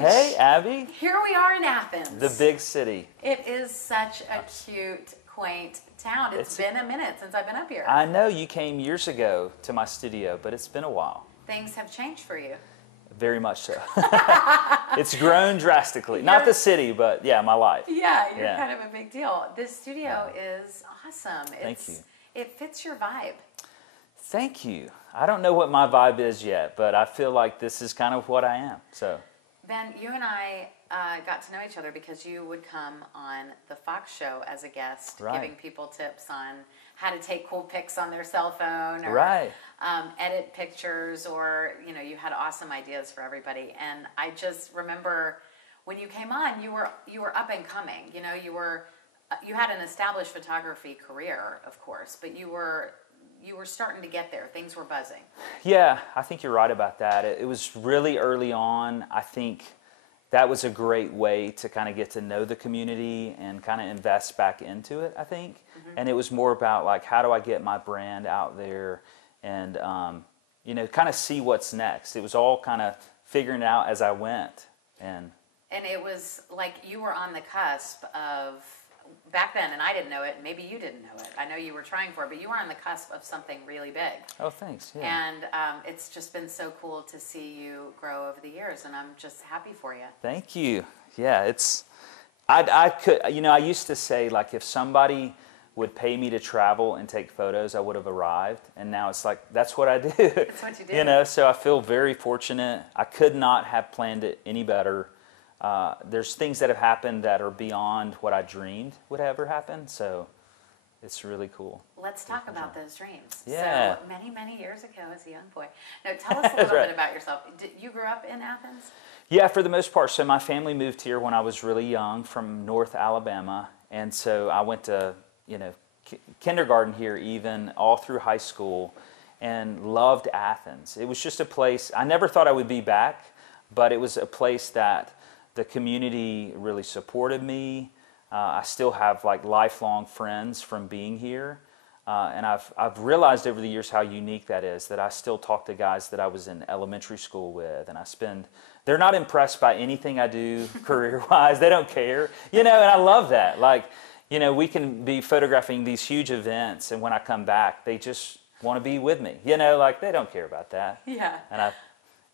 Hey, Abby. Here we are in Athens. The big city. It is such a cute, quaint town. It's been a minute since I've been up here. I know you came years ago to my studio, but it's been a while. Things have changed for you. Very much so. It's grown drastically. Not the city, but yeah, my life. Yeah, you're kind of a big deal. This studio is awesome. Thank you. It fits your vibe. Thank you. I don't know what my vibe is yet, but I feel like this is kind of what I am. So, Ben, you and I got to know each other because you would come on the Fox show as a guest, giving people tips on how to take cool pics on their cell phone, or edit pictures, or you had awesome ideas for everybody. And I just remember when you came on, you were up and coming. You had an established photography career, of course, but you were starting to get there. Things were buzzing. Yeah, I think you're right about that. It was really early on. I think that was a great way to kind of get to know the community and kind of invest back into it, I think. And it was more about like, how do I get my brand out there and, kind of see what's next. It was all kind of figuring it out as I went. And it was like you were on the cusp of, back then, and I didn't know it, maybe you didn't know it. I know you were trying for it, but you were on the cusp of something really big. Oh, thanks. Yeah. And it's just been so cool to see you grow over the years, and I'm just happy for you. Thank you. Yeah, I used to say, like, if somebody would pay me to travel and take photos, I would have arrived. And now it's like, that's what I do. That's what you do. So I feel very fortunate. I could not have planned it any better. There's things that have happened that are beyond what I dreamed would ever happen, so it's really cool. Let's talk about those dreams. Yeah. So many years ago as a young boy. Now tell us a little bit about yourself. You grew up in Athens? Yeah, for the most part. So my family moved here when I was really young from North Alabama, and so I went to kindergarten here even, all through high school, and loved Athens. It was just a place, I never thought I would be back, but it was a place that the community really supported me. I still have like lifelong friends from being here. And I've realized over the years how unique that is, that I still talk to guys that I was in elementary school with, and they're not impressed by anything I do career-wise. They don't care, and I love that. Like, we can be photographing these huge events, and when I come back, they just want to be with me, like they don't care about that. Yeah. And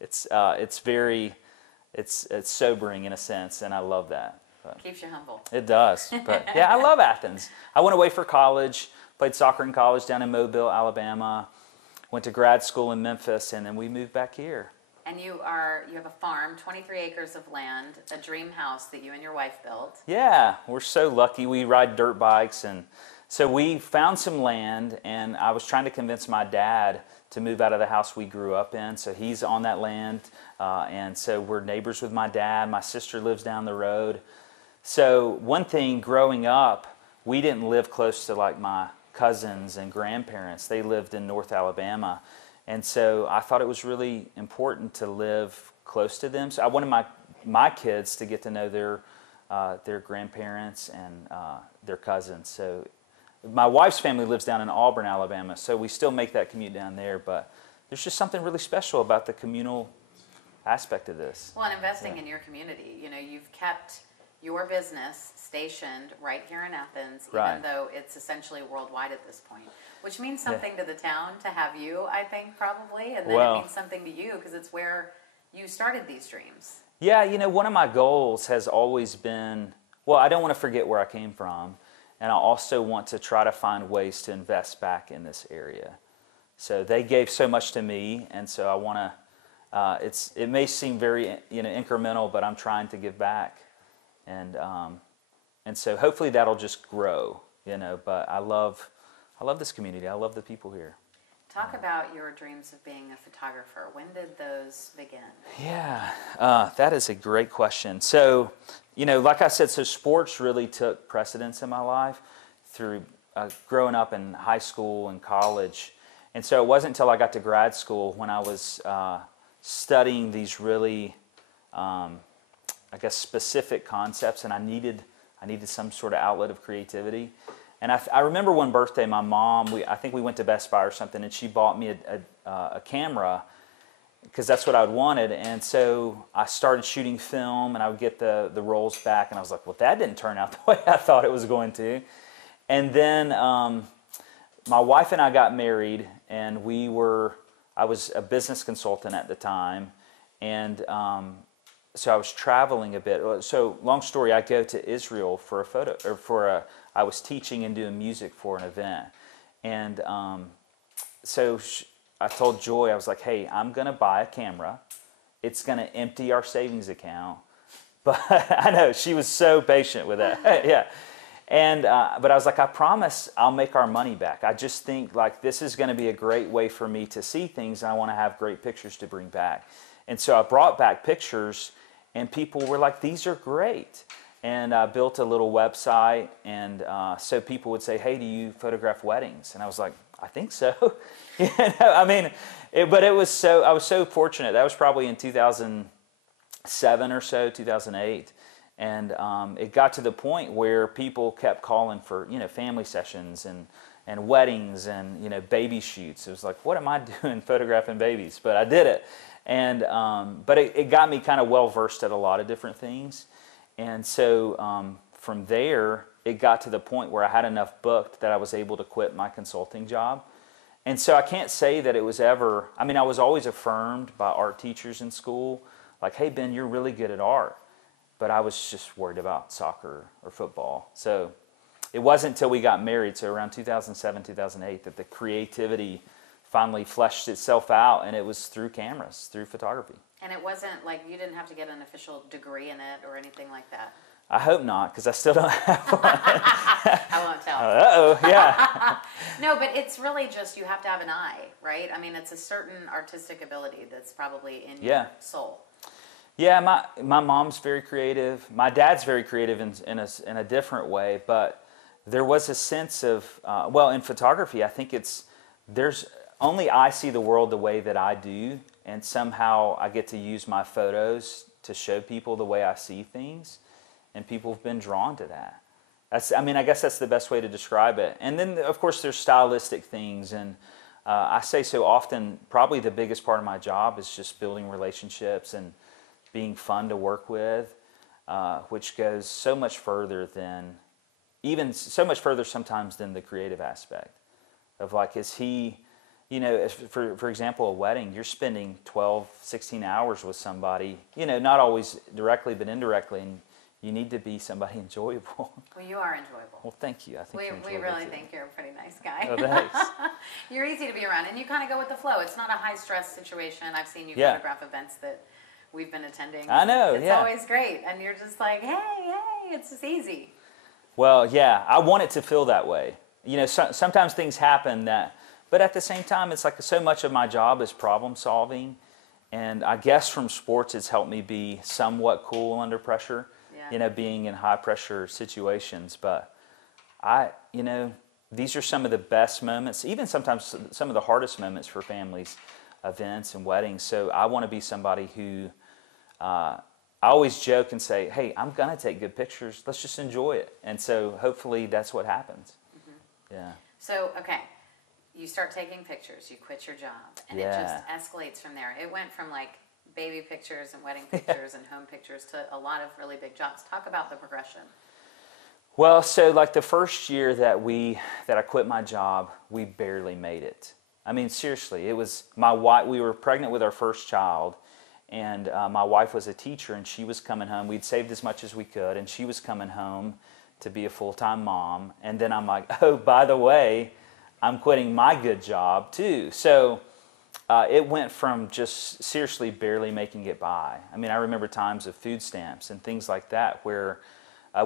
it's very, it's sobering in a sense, and I love that. But keeps you humble. It does. But yeah, I love Athens. I went away for college, played soccer in college down in Mobile, Alabama, went to grad school in Memphis, and then we moved back here. And you have a farm, 23 acres of land, a dream house that you and your wife built. Yeah, we're so lucky. We ride dirt bikes, and so we found some land, and I was trying to convince my dad to move out of the house we grew up in. So he's on that land, and so we're neighbors with my dad. My sister lives down the road. So one thing, growing up, we didn't live close to like my cousins and grandparents. They lived in North Alabama. And so I thought it was really important to live close to them. So I wanted my kids to get to know their grandparents and their cousins. So my wife's family lives down in Auburn, Alabama, so we still make that commute down there. But there's just something really special about the communal aspect of this. Well, and investing in your community. You've kept your business stationed right here in Athens, even though it's essentially worldwide at this point, which means something to the town to have you, I think, probably, and then it means something to you because it's where you started these dreams. Yeah, one of my goals has always been, I don't want to forget where I came from, and I also want to try to find ways to invest back in this area. So they gave so much to me, and so I want to, it may seem very incremental, but I'm trying to give back. And so hopefully that'll just grow, but I love this community. I love the people here. Talk about your dreams of being a photographer. When did those begin? Yeah, that is a great question. So, like I said, so sports really took precedence in my life through growing up in high school and college. And so it wasn't until I got to grad school when I was studying these really specific concepts, and I needed some sort of outlet of creativity. And I remember one birthday, my mom, I think we went to Best Buy or something, and she bought me a camera, because that's what I wanted. And so I started shooting film, and I would get the rolls back, and I was like, well, that didn't turn out the way I thought it was going to. And then my wife and I got married, and I was a business consultant at the time, and so I was traveling a bit. So long story, I go to Israel for a photo, or I was teaching and doing music for an event. And so I told Joy, I was like, hey, I'm going to buy a camera. It's going to empty our savings account. But I know, she was so patient with that. Yeah. And but I was like, I promise I'll make our money back. I just think like this is going to be a great way for me to see things, and I want to have great pictures to bring back. And so I brought back pictures, and people were like, these are great. And I built a little website, and so people would say, hey, do you photograph weddings? And I was like, I think so. I mean, but I was so fortunate. That was probably in 2007 or so, 2008. And it got to the point where people kept calling for, family sessions and weddings and, baby shoots. It was like, what am I doing photographing babies? But I did it. And but it got me kind of well-versed at a lot of different things. And so from there, it got to the point where I had enough booked that I was able to quit my consulting job. And so I can't say that it was ever, I mean, I was always affirmed by art teachers in school, like, hey, Ben, you're really good at art. But I was just worried about soccer or football. So it wasn't until we got married, so around 2007, 2008, that the creativity finally fleshed itself out, and it was through cameras, through photography. And it wasn't like you didn't have to get an official degree in it or anything like that? I hope not, because I still don't have one. I won't tell. Uh-oh, yeah. No, but it's really just you have to have an eye, right? I mean, it's a certain artistic ability that's probably in your soul. Yeah, my mom's very creative. My dad's very creative in a different way, but there was a sense of, in photography, I think there's only I see the world the way that I do, and somehow I get to use my photos to show people the way I see things, and people have been drawn to that. I guess that's the best way to describe it. And then, of course, there's stylistic things, and I say so often, probably the biggest part of my job is just building relationships and being fun to work with, which goes so much further sometimes than the creative aspect of like, is he, for example, a wedding, you're spending 12, 16 hours with somebody, not always directly, but indirectly, and you need to be somebody enjoyable. Well, you are enjoyable. Well, thank you. I think we really think you're a pretty nice guy. Oh, thanks. You're easy to be around, and you kind of go with the flow. It's not a high-stress situation. I've seen you photograph events that we've been attending. I know, it's always great. And you're just like, hey, it's just easy. Well, yeah, I want it to feel that way. Sometimes things happen but at the same time, it's like so much of my job is problem solving. And I guess from sports, it's helped me be somewhat cool under pressure, being in high pressure situations. But these are some of the best moments, even sometimes some of the hardest moments for families, events and weddings. So I want to be somebody who, I always joke and say, hey, I'm going to take good pictures. Let's just enjoy it. And so hopefully that's what happens. Mm-hmm. Yeah. So, okay, you start taking pictures, you quit your job, and it just escalates from there. It went from like baby pictures and wedding pictures and home pictures to a lot of really big jobs. Talk about the progression. Well, so like the first year that I quit my job, we barely made it. I mean, seriously, it was my wife. We were pregnant with our first child, and my wife was a teacher, and she was coming home. We'd saved as much as we could, and she was coming home to be a full-time mom. And then I'm like, oh, by the way, I'm quitting my good job too. So it went from just seriously barely making it by. I mean, I remember times of food stamps and things like that where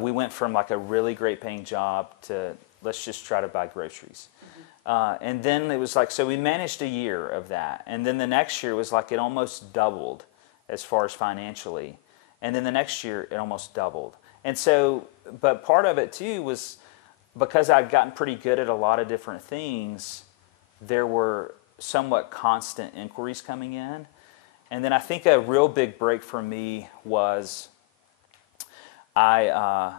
we went from like a really great paying job to let's just try to buy groceries. And then it was like, so we managed a year of that. And then the next year was like it almost doubled as far as financially. And then the next year it almost doubled. And so, but part of it too was because I'd gotten pretty good at a lot of different things, there were somewhat constant inquiries coming in. And then I think a real big break for me was a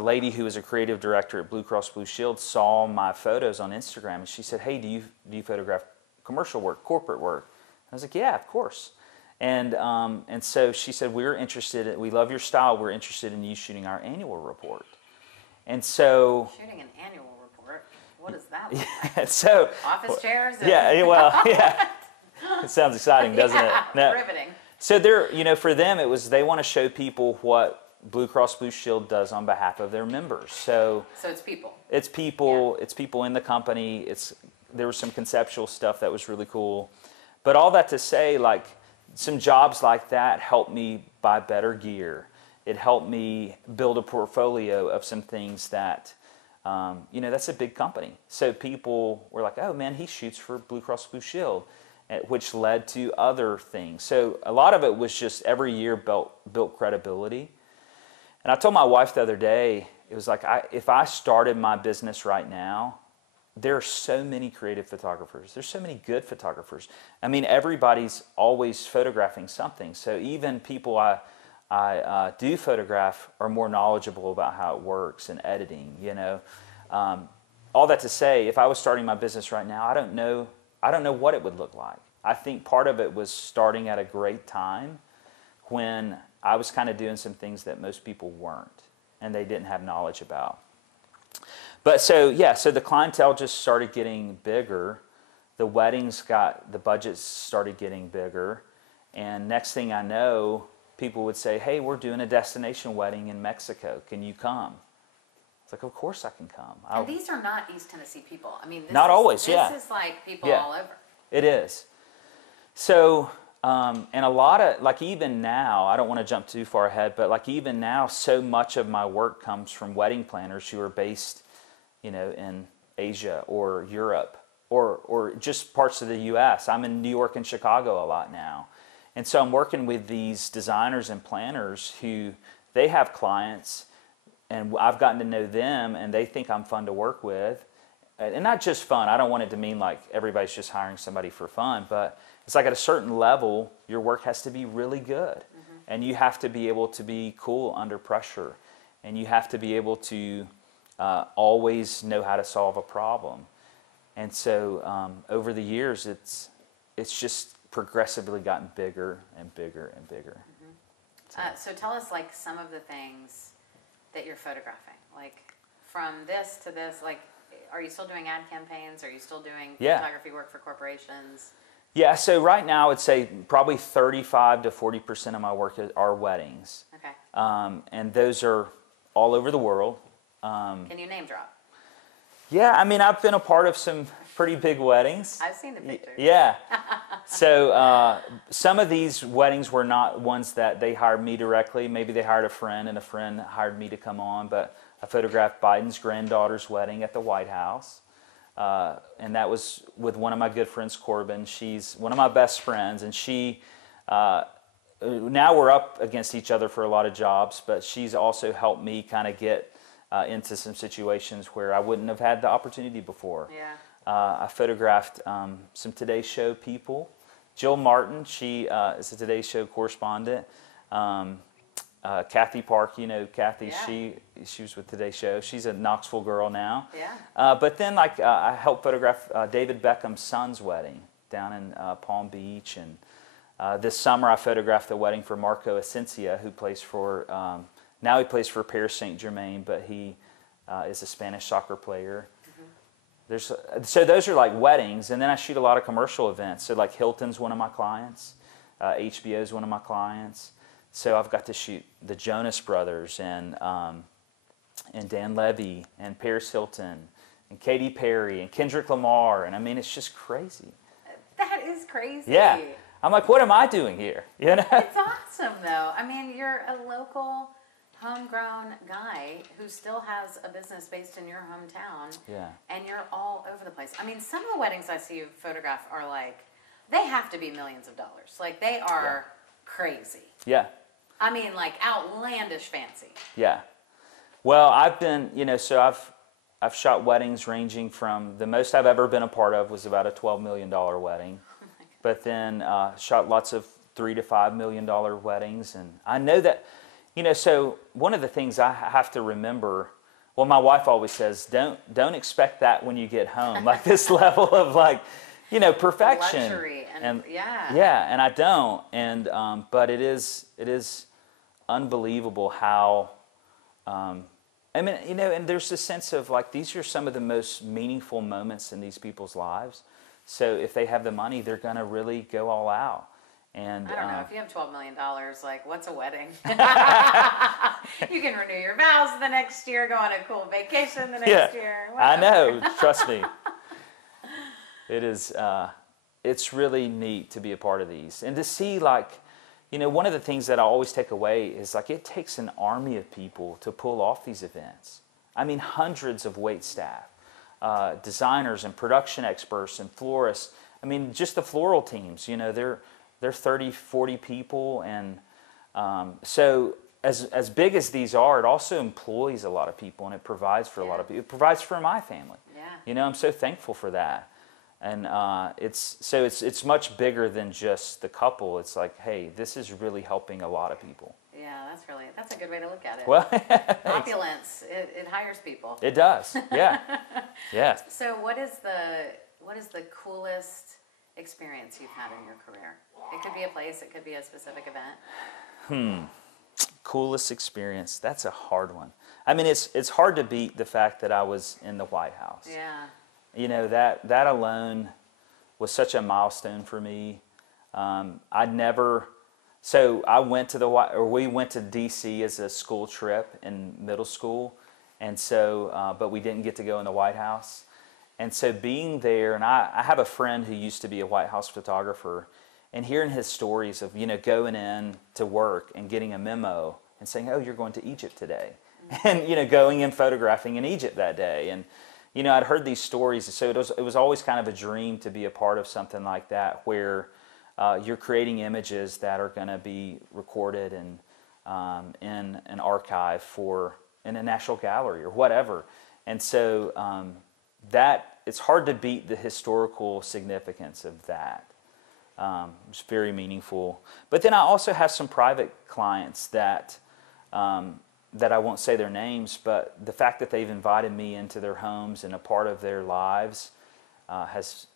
lady who was a creative director at Blue Cross Blue Shield saw my photos on Instagram, and she said, hey, do you photograph commercial work, corporate work? I was like, yeah, of course. And so she said, we love your style. We're interested in you shooting our annual report. And so... Shooting an annual report? What does that look like? So... Office chairs? Yeah, well, yeah. It sounds exciting, doesn't it? No. Riveting. So for them, it was, they want to show people what Blue Cross Blue Shield does on behalf of their members. So it's people. It's people. Yeah. It's people in the company. There was some conceptual stuff that was really cool. But all that to say, like, some jobs like that helped me buy better gear. It helped me build a portfolio of some things that, that's a big company. So people were like, oh man, he shoots for Blue Cross Blue Shield, which led to other things. So a lot of it was just every year built credibility. And I told my wife the other day, it was like, if I started my business right now, there are so many creative photographers. There's so many good photographers. I mean, everybody's always photographing something. So even people I do photograph are more knowledgeable about how it works and editing, All that to say, if I was starting my business right now, I don't know what it would look like. I think part of it was starting at a great time when I was kind of doing some things that most people weren't and they didn't have knowledge about. But so the clientele just started getting bigger. The budgets started getting bigger. And next thing I know, people would say, hey, we're doing a destination wedding in Mexico. Can you come? It's like, of course I can come. And these are not East Tennessee people. I mean, this is like people all over. It is. So, and a lot of, like even now, I don't want to jump too far ahead, but like even now, so much of my work comes from wedding planners who are based, in Asia or Europe or just parts of the U.S. I'm in New York and Chicago a lot now. And so I'm working with these designers and planners who, they have clients and I've gotten to know them and they think I'm fun to work with. And not just fun. I don't want it to mean like everybody's just hiring somebody for fun, but it's like at a certain level, your work has to be really good. Mm-hmm. And you have to be able to be cool under pressure. And you have to be able to always know how to solve a problem. And so over the years, it's just progressively gotten bigger and bigger and bigger. Mm-hmm. So tell us like some of the things that you're photographing. Like from this to this, like, are you still doing ad campaigns? Are you still doing photography work for corporations? Yeah, so right now I'd say probably 35 to 40% of my work are weddings. Okay. And those are all over the world. Can you name drop? Yeah, I mean, I've been a part of some pretty big weddings. I've seen the pictures. Yeah. So some of these weddings were not ones that they hired me directly. Maybe they hired a friend and a friend hired me to come on, but I photographed Biden's granddaughter's wedding at the White House. And that was with one of my good friends, Corbin. She's one of my best friends, and now we're up against each other for a lot of jobs, but she's also helped me kind of get into some situations where I wouldn't have had the opportunity before. Yeah. I photographed some Today Show people. Jill Martin, she is a Today Show correspondent. Kathy Park, Kathy, yeah. she was with Today Show. She's a Knoxville girl now. Yeah. But then I helped photograph David Beckham's son's wedding down in Palm Beach. And this summer I photographed the wedding for Marco Asencia, who plays for, now he plays for Paris Saint-Germain, but he is a Spanish soccer player. Mm-hmm. So those are like weddings. And then I shoot a lot of commercial events. So like Hilton's one of my clients. HBO's one of my clients. So I've got to shoot the Jonas Brothers and Dan Levy and Paris Hilton and Katy Perry and Kendrick Lamar. And I mean, it's just crazy. That is crazy. Yeah. I'm like, what am I doing here? It's awesome, though. I mean, you're a local, homegrown guy who still has a business based in your hometown. Yeah. And you're all over the place. I mean, some of the weddings I see you photograph are like, they have to be millions of dollars. Like, they are crazy. Yeah. I mean, like outlandish fancy. Yeah. Well, I've been, so I've shot weddings ranging from, the most I've ever been a part of was about a $12 million wedding. Oh but then shot lots of $3 to $5 million weddings. And I know that, so one of the things I have to remember, well, my wife always says, don't expect that when you get home. Like this level of like, perfection. Luxury and yeah. Yeah, and I don't. And but it is unbelievable how I mean, you know, and there's this sense of like these are some of the most meaningful moments in these people's lives. So if they have the money, they're going to really go all out. And I don't know, if you have $12 million, like, what's a wedding? You can renew your vows the next year, go on a cool vacation the next year. Whatever. I know, trust me. It is, it's really neat to be a part of these. And to see, like, you know, one of the things that I always take away is, like, it takes an army of people to pull off these events. I mean, hundreds of wait staff, designers and production experts and florists. I mean, just the floral teams, you know, they're 30, 40 people. And so as big as these are, it also employs a lot of people, and it provides for a lot of people. It provides for my family. Yeah. You know, I'm so thankful for that. And it's much bigger than just the couple. It's like, hey, this is really helping a lot of people. Yeah, that's a good way to look at it. Well, opulence, it hires people. It does. Yeah. Yeah. So what is the coolest experience you've had in your career? It could be a place, it could be a specific event. Coolest experience. That's a hard one. I mean, it's hard to beat the fact that I was in the White House. Yeah. You know, that alone was such a milestone for me. We went to D.C. as a school trip in middle school, and so, but we didn't get to go in the White House. And so being there, and I have a friend who used to be a White House photographer, and hearing his stories of, you know, going in to work and getting a memo and saying, oh, you're going to Egypt today. And, you know, going and photographing in Egypt that day. And, you know, I'd heard these stories, so it was always kind of a dream to be a part of something like that, where you're creating images that are going to be recorded and in an archive in a national gallery or whatever. And so that it's hard to beat the historical significance of that. It's very meaningful. But then I also have some private clients that I won't say their names, but the fact that they've invited me into their homes and a part of their lives has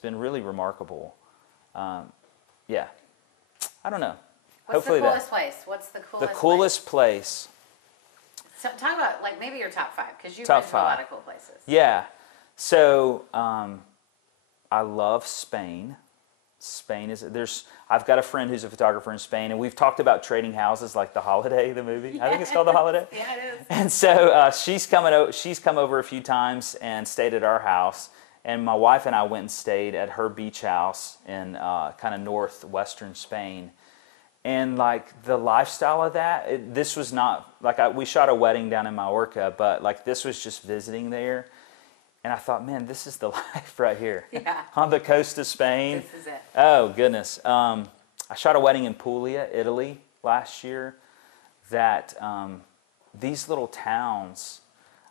been really remarkable. Yeah, I don't know. What's the coolest place? What's the coolest? The coolest place. So talk about like maybe your top 5, because you've been to a lot of cool places. Yeah, so I love Spain. I've got a friend who's a photographer in Spain, and we've talked about trading houses, like The Holiday, the movie. Yes. I think it's called The Holiday. Yeah, it is. And so she's come over a few times and stayed at our house, and my wife and I went and stayed at her beach house in kind of northwestern Spain. And like the lifestyle of that, this was not like we shot a wedding down in Mallorca, but like this was just visiting there. And I thought, man, this is the life right here. Yeah. On the coast of Spain. This is it. Oh, goodness. I shot a wedding in Puglia, Italy last year. That these little towns,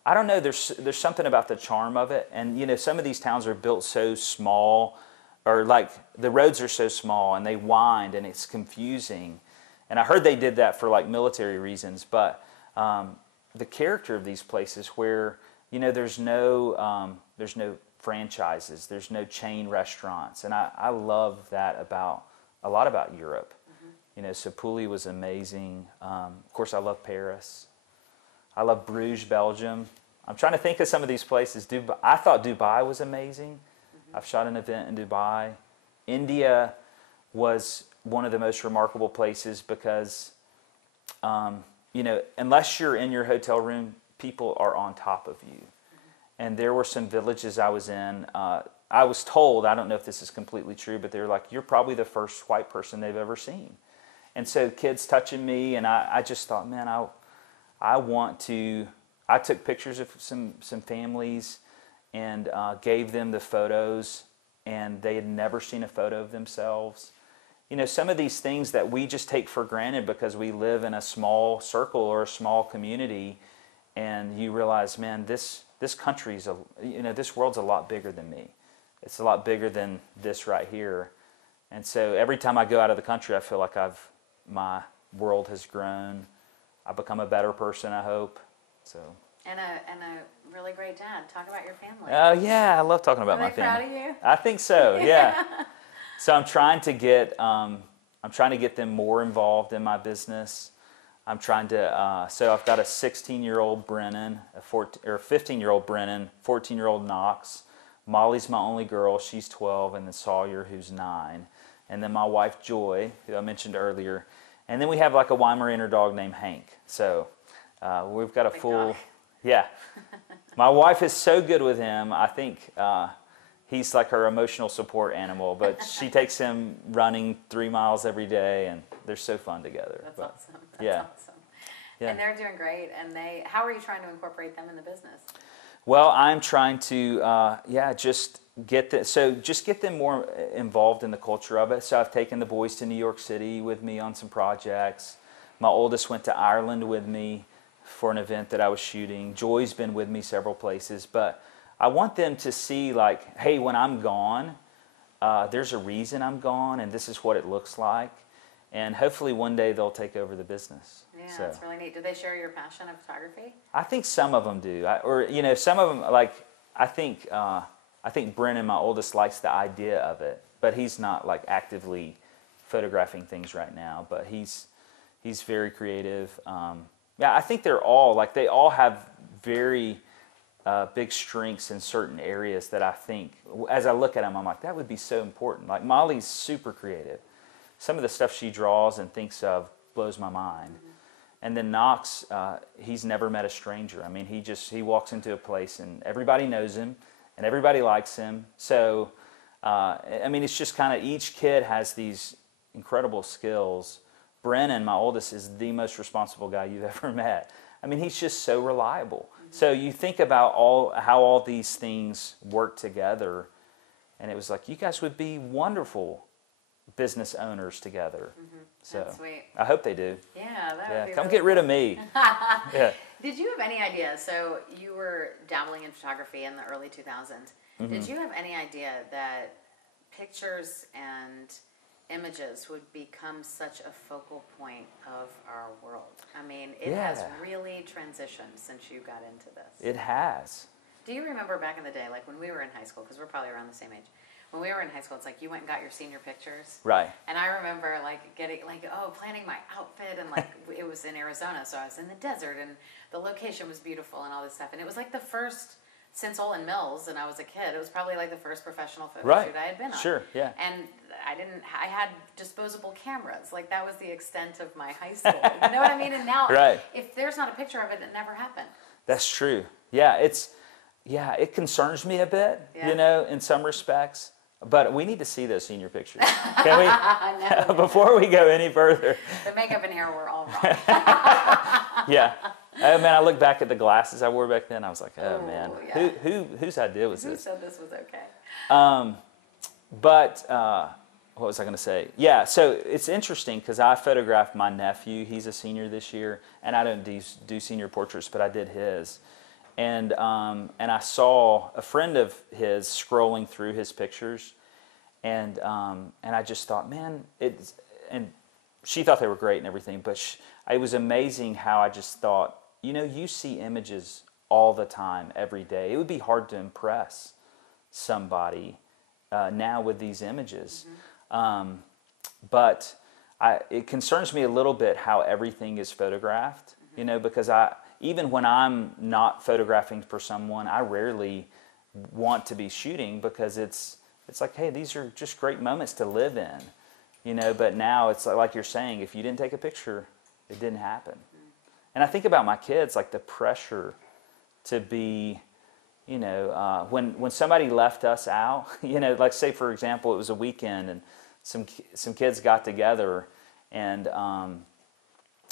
I don't know, there's something about the charm of it. And, you know, some of these towns are built so small, or like the roads are so small and they wind and it's confusing. And I heard they did that for like military reasons. But the character of these places where, you know, there's no franchises, there's no chain restaurants, and I love that about a lot about Europe. Mm-hmm. You know, so Puglia was amazing. Of course, I love Paris. I love Bruges, Belgium. I'm trying to think of some of these places. I thought Dubai was amazing. Mm-hmm. I've shot an event in Dubai. India was one of the most remarkable places because, you know, unless you're in your hotel room, people are on top of you. And there were some villages I was in. I was told, I don't know if this is completely true, but they were like, you're probably the first white person they've ever seen. And so kids touching me, and I just thought, man, I took pictures of some families and gave them the photos, and they had never seen a photo of themselves. You know, some of these things that we just take for granted because we live in a small circle or a small community, and you realize, man, this country's this world's a lot bigger than me. It's a lot bigger than this right here. And so every time I go out of the country, I feel like my world has grown. I've become a better person, I hope. So. And a really great dad. Talk about your family. Oh yeah, I love talking about my family. Are they proud of you? I think so. Yeah. So I'm trying to get them more involved in my business. I'm trying to, so I've got a 16-year-old Brennan, a 15-year-old Brennan, 14-year-old Knox. Molly's my only girl, she's 12, and then Sawyer, who's 9. And then my wife, Joy, who I mentioned earlier. And then we have like a Weimaraner dog named Hank. So we've got a full, yeah. My wife is so good with him. I think he's like her emotional support animal, but she takes him running 3 miles every day, and they're so fun together. That's awesome. That's yeah. awesome. Yeah. And they're doing great. And how are you trying to incorporate them in the business? Well, I'm trying to, just get them more involved in the culture of it. So I've taken the boys to New York City with me on some projects. My oldest went to Ireland with me for an event that I was shooting. Joy's been with me several places, but I want them to see like, hey, when I'm gone, there's a reason I'm gone, and this is what it looks like. And hopefully one day they'll take over the business. Yeah, that's really neat. Do they share your passion of photography? I think some of them do. Some of them, like, I think Brennan, my oldest, likes the idea of it, but he's not like actively photographing things right now, but he's very creative. I think they all have very big strengths in certain areas that I think, as I look at them, I'm like, that would be so important. Like Molly's super creative. Some of the stuff she draws and thinks of blows my mind. Mm-hmm. And then Knox, he's never met a stranger. I mean, he walks into a place and everybody knows him and everybody likes him. So, it's just kind of each kid has these incredible skills. Brennan, my oldest, is the most responsible guy you've ever met. I mean, he's just so reliable. Mm-hmm. So you think about how all these things work together, and it was like, you guys would be wonderful business owners together. Mm-hmm. So that's sweet. I hope they do. Yeah, that would be come really get rid of me. Yeah. Did you have any idea? So you were dabbling in photography in the early 2000s. Mm-hmm. Did you have any idea that pictures and images would become such a focal point of our world? I mean, it has really transitioned since you got into this. It has. Do you remember back in the day, like when we were in high school, because we're probably around the same age, when we were in high school, it's like you went and got your senior pictures. Right. And I remember planning my outfit, and like it was in Arizona, so I was in the desert, and the location was beautiful and all this stuff. And it was like the first, since Olin Mills, and I was a kid, it was probably like the first professional photo shoot I had been on. Sure, yeah. And I had disposable cameras. Like that was the extent of my high school. You know what I mean? And now, if there's not a picture of it, it never happened. That's true. Yeah, it concerns me a bit, in some respects. But we need to see those senior pictures. Can we? No, before we go any further. The makeup and hair were all wrong. Yeah. Oh man, I look back at the glasses I wore back then. I was like, oh man, whose idea was this? Who said this was okay? What was I going to say? Yeah, so it's interesting because I photographed my nephew. He's a senior this year, and I don't do senior portraits, but I did his. And I saw a friend of his scrolling through his pictures, and I just thought, man, and she thought they were great and everything, but it was amazing how I just thought, you see images all the time, every day. It would be hard to impress somebody now with these images. Mm-hmm. But it concerns me a little bit how everything is photographed, because even when I'm not photographing for someone, I rarely want to be shooting because it's like, hey, these are just great moments to live in, but now it's like you're saying, if you didn't take a picture, it didn't happen. And I think about my kids, like the pressure to be, when somebody left us out, like say for example, it was a weekend and some kids got together and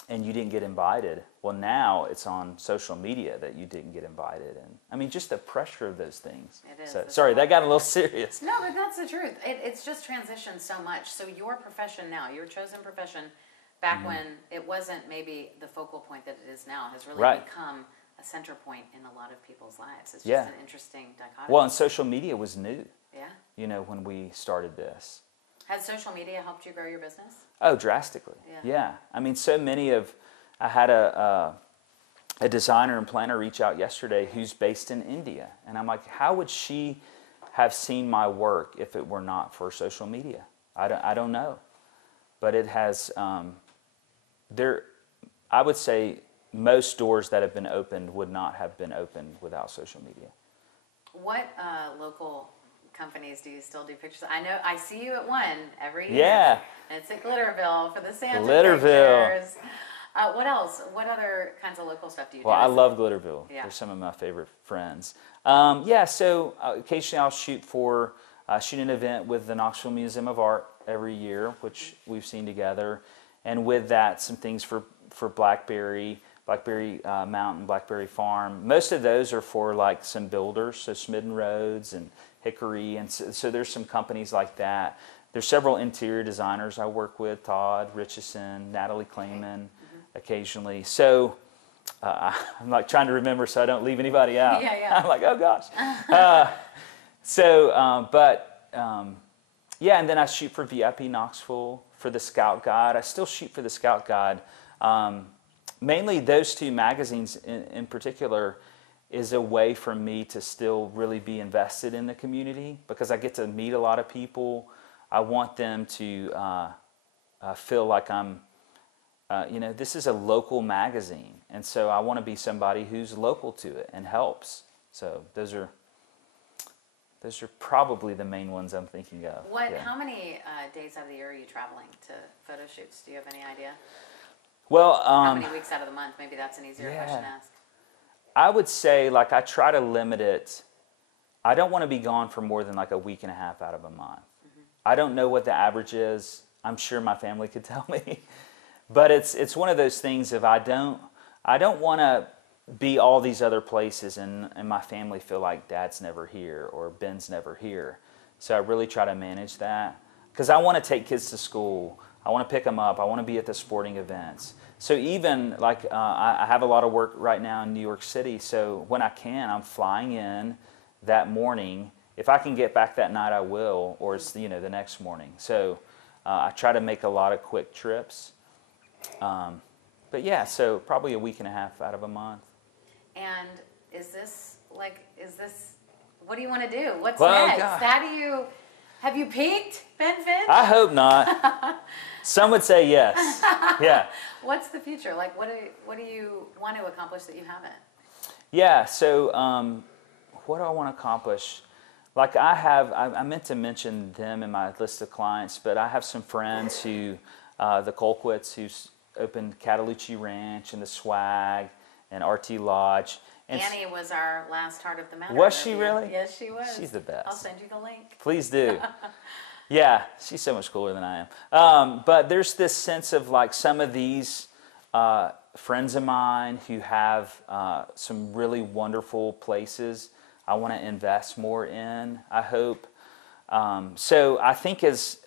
you didn't get invited. Well, now it's on social media that you didn't get invited. And just the pressure of those things. It is. So, sorry, that got a little serious. No, but that's the truth. It's just transitioned so much. So your profession now, your chosen profession, back when it wasn't maybe the focal point that it is now, has really become a center point in a lot of people's lives. It's just an interesting dichotomy. Well, and social media was new. Yeah. When we started this. Has social media helped you grow your business? Oh, drastically. Yeah. So many I had a designer and planner reach out yesterday who's based in India. And I'm like, how would she have seen my work if it were not for social media? I don't know. But it has, I would say most doors that have been opened would not have been opened without social media. What local companies do you still do pictures? I know I see you at one every year. Yeah. And it's at Glitterville for the Santa Glitterville. pictures. What else? What other kinds of local stuff do you do? Well, I love Glitterville. Yeah. They're some of my favorite friends. So occasionally I'll shoot an event with the Knoxville Museum of Art every year, which we've seen together. And with that, some things for Blackberry Mountain, Blackberry Farm. Most of those are for like some builders, so Smidden Roads and Hickory. And so there's some companies like that. There's several interior designers I work with, Todd Richardson, Natalie Clayman, occasionally. So I'm like trying to remember so I don't leave anybody out. Yeah. I'm like, oh gosh. And then I shoot for VIP Knoxville, for the Scout Guide. I still shoot for the Scout Guide. Mainly those two magazines in particular is a way for me to still really be invested in the community because I get to meet a lot of people. I want them to feel like I'm, this is a local magazine. And so I want to be somebody who's local to it and helps. So those are probably the main ones I'm thinking of. How many days out of the year are you traveling to photo shoots? Do you have any idea? Well, how many weeks out of the month? Maybe that's an easier question to ask. I would say like I try to limit it. I don't want to be gone for more than like a week and a half out of a month. Mm-hmm. I don't know what the average is. I'm sure my family could tell me. But it's one of those things if I don't want to be all these other places and my family feel like Dad's never here or Ben's never here. So I really try to manage that because I want to take kids to school. I want to pick them up. I want to be at the sporting events. So even like I have a lot of work right now in New York City. So when I can, I'm flying in that morning. If I can get back that night, I will, or it's the next morning. So I try to make a lot of quick trips. But yeah, so probably a week and a half out of a month. And what do you want to do? What's next? God. Have you peaked, Ben Finch? I hope not. Some would say yes. Yeah. What's the future? Like, what do you want to accomplish that you haven't? Yeah, so what do I want to accomplish? Like I meant to mention them in my list of clients, but I have some friends who, the Colquitts, who's opened Catalucci Ranch and the Swag and RT Lodge. And Annie was our last Heart of the Matter. Was she really? Yes, she was. She's the best. I'll send you the link. Please do. Yeah, she's so much cooler than I am. But there's this sense of like some of these friends of mine who have some really wonderful places I want to invest more in, I hope. So I think as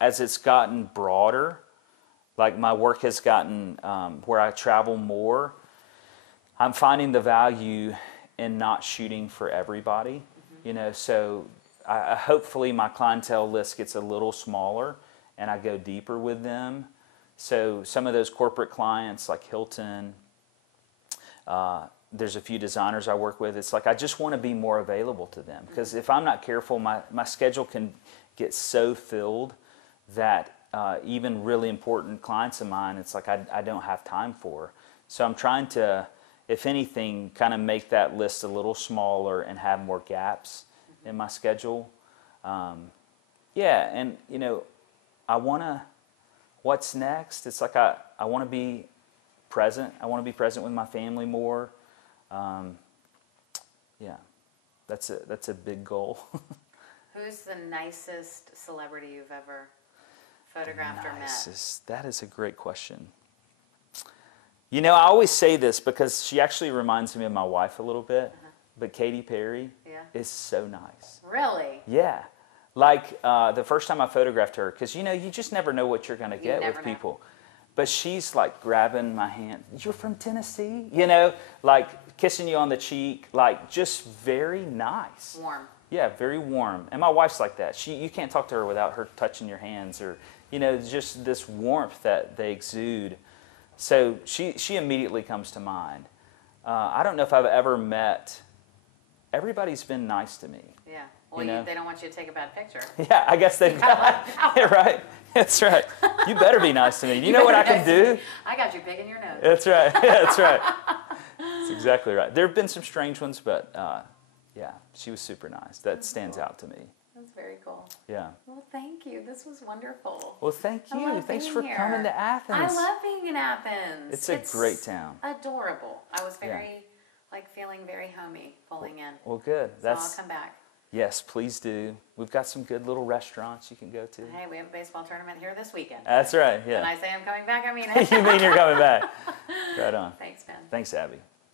it's gotten broader, like my work has gotten where I travel more, I'm finding the value in not shooting for everybody, so hopefully my clientele list gets a little smaller and I go deeper with them. So some of those corporate clients like Hilton, there's a few designers I work with. It's like I just want to be more available to them because if I'm not careful, my schedule can get so filled that even really important clients of mine, it's like I don't have time for. So I'm trying to, if anything, kind of make that list a little smaller and have more gaps in my schedule. And I want to, what's next? It's like I want to be present. I want to be present with my family more. That's a big goal. Who's the nicest celebrity you've ever photographed or met? That is a great question. I always say this because she actually reminds me of my wife a little bit, but Katy Perry is so nice. Really? Yeah. Like the first time I photographed her, because you just never know what you're going to get with people. But she's like grabbing my hand. You're from Tennessee? Like kissing you on the cheek, like just very nice. Warm. Yeah, very warm. And my wife's like that. You can't talk to her without her touching your hands or, just this warmth that they exude. So she immediately comes to mind. I don't know if I've ever met, everybody's been nice to me. Yeah. Well, they don't want you to take a bad picture. Yeah, I guess they don't. Yeah, right. That's right. You better be nice to me. You know what I can do? I got you picking your nose. That's right. That's right. That's exactly right. There have been some strange ones, but yeah, she was super nice. That stands out to me. That's very cool. Yeah. Well, thank you. This was wonderful. Well, thank you. Thanks for coming to Athens. I love being in Athens. It's a great town. Adorable. I was feeling very homey pulling in. Well, good. So I'll come back. Yes, please do. We've got some good little restaurants you can go to. Hey, we have a baseball tournament here this weekend. That's right, yeah. When I say I'm coming back, I mean it. You mean you're coming back. Right on. Thanks, Ben. Thanks, Abby.